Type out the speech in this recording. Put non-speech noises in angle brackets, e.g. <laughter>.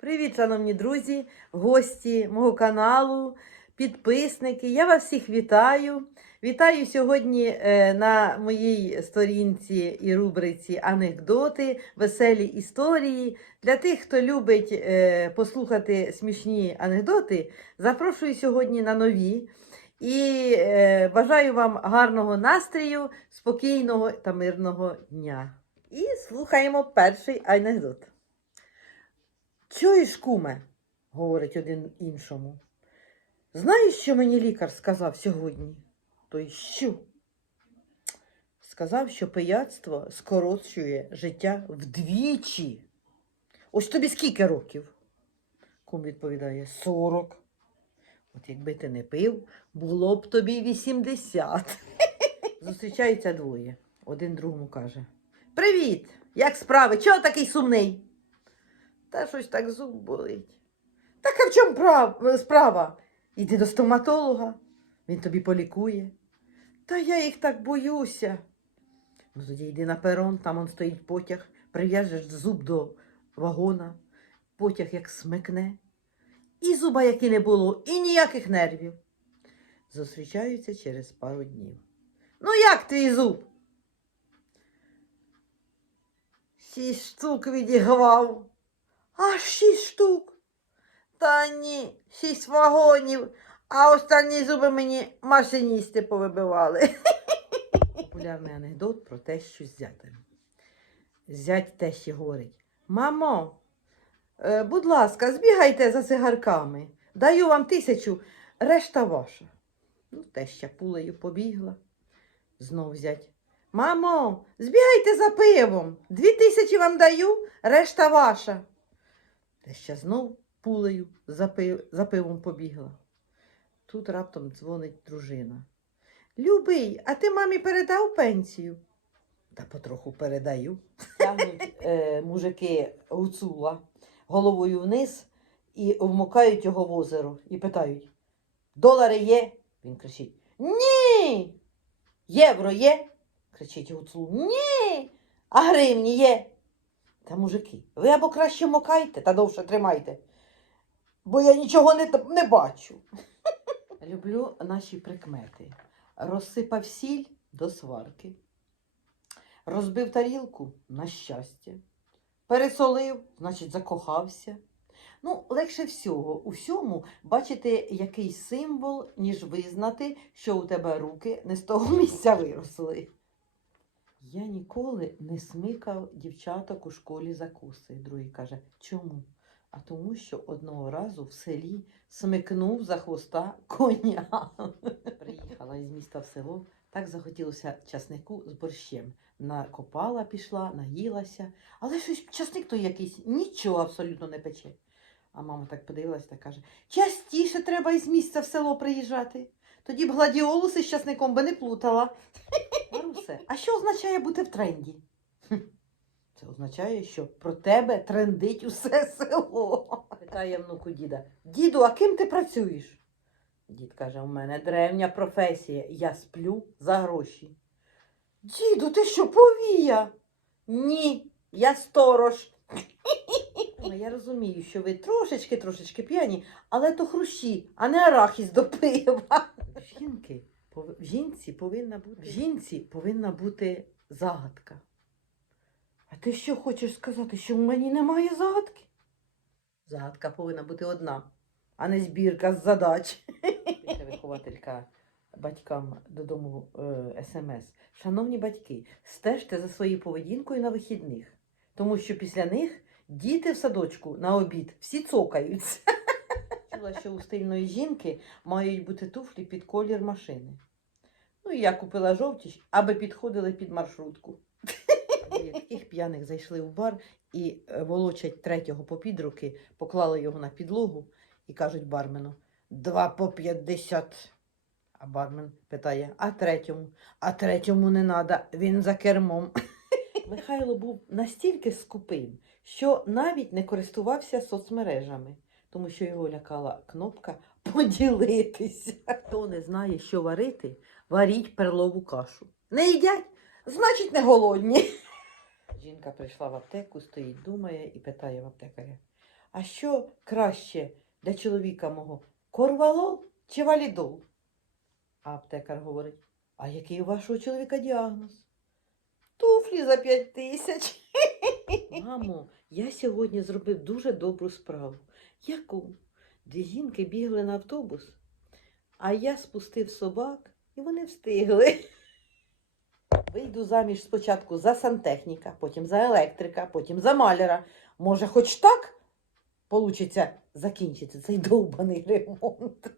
Привіт, шановні друзі, гості мого каналу, підписники. Я вас всіх вітаю. Вітаю сьогодні е, на моїй сторінці і рубриці анекдоти, веселі історії. Для тих, хто любить е, послухати смішні анекдоти, запрошую сьогодні на нові. І е, бажаю вам гарного настрою, спокійного та мирного дня. І слухаємо перший анекдот. Чуєш, куме, говорить один іншому. Знаєш, що мені лікар сказав сьогодні? Той що? Сказав, що пияцтво скорочує життя вдвічі. Ось тобі скільки років? Кум відповідає сорок. От якби ти не пив, було б тобі 80. <laughs> Зустрічаються двоє. Один другому каже: Привіт! Як справи? Чого такий сумний? Та щось так зуб болить. Так а в чому прав... справа? Іди до стоматолога, він тобі полікує. Та я їх так боюся. Ну тоді йди на перон, там он стоїть потяг, прив'яжеш зуб до вагона, потяг як смикне, і зуба, як і не було, і ніяких нервів. Зустрічаються через пару днів. Ну як твій зуб? Шість штук відігвав. Аж шість штук. Та ні, шість вагонів, а останні зуби мені машиністи повибивали. Популярний анекдот про тещу з зятем. Зять тещі говорить: Мамо, е, будь ласка, збігайте за цигарками. Даю вам тисячу, решта ваша. Ну, теща пулею побігла. Знов зять. Мамо, збігайте за пивом. Дві тисячі вам даю, решта ваша. Теща знов пулею за, пив, за пивом побігла. Тут раптом дзвонить дружина. Любий, а ти мамі передав пенсію? Та потроху передаю. Тягнуть е, мужики гуцула головою вниз і вмокають його в озеро і питають: Долари є? Він кричить: Ні. Євро є? кричить гуцул. Ні. А гривні є? Та мужики, ви або краще мокайте та довше тримайте, бо я нічого не, не бачу. <laughs> Люблю наші прикмети. Розсипав сіль до сварки, розбив тарілку на щастя, пересолив, значить, закохався. Ну, легше всього у всьому бачити якийсь символ, ніж визнати, що у тебе руки не з того <laughs> місця виросли. Я ніколи не смикав дівчаток у школі за коси. Другий каже, чому? А тому, що одного разу в селі смикнув за хвоста коня. Приїхала із міста в село, так захотілося часнику з борщем. Накопала, пішла, наїлася, але щось часник той якийсь нічого абсолютно не пече. А мама так подивилась та каже: частіше треба із міста в село приїжджати. Тоді б гладіолуси з часником би не плутала. Марусе, а що означає бути в тренді? Це означає, що про тебе трендить усе <laughs> село. Питає внуку діда. Діду, а ким ти працюєш? Дід каже: у мене древня професія. Я сплю за гроші. Діду, ти що повія? Ні, я сторож. Я розумію, що ви трошечки, трошечки п'яні, але то хрущі, а не арахіс до пива. В жінці повинна бути, в жінці повинна бути загадка. А ти що хочеш сказати, що в мені немає загадки? Загадка повинна бути одна, а не збірка з задач. Пише вихователька батькам додому е, смс. Шановні батьки, стежте за своєю поведінкою на вихідних, тому що після них діти в садочку на обід всі цокаються. Чула, що у стильної жінки мають бути туфлі під колір машини. Я купила жовті, аби підходили під маршрутку. Таких п'яних зайшли в бар і е, волочать третього попід руки, поклали його на підлогу і кажуть бармену два по п'ятдесят. А бармен питає, а третьому? А третьому не надо, він за кермом. <laughs> Михайло був настільки скупим, що навіть не користувався соцмережами, тому що його лякала кнопка поділитися. Хто не знає, що варити, варіть перлову кашу. Не їдять, значить не голодні. <laughs> Жінка прийшла в аптеку, стоїть, думає і питає в аптекаря: а що краще для чоловіка мого? Корвалол чи валідол? А аптекар говорить, а який у вашого чоловіка діагноз? Туфлі за п'ять тисяч. <laughs> Мамо, я сьогодні зробив дуже добру справу. Яку? Дві жінки бігли на автобус, а я спустив собак, і вони встигли. Вийду заміж спочатку за сантехніка, потім за електрика, потім за маляра. Може, хоч так получиться закінчити цей довбаний ремонт.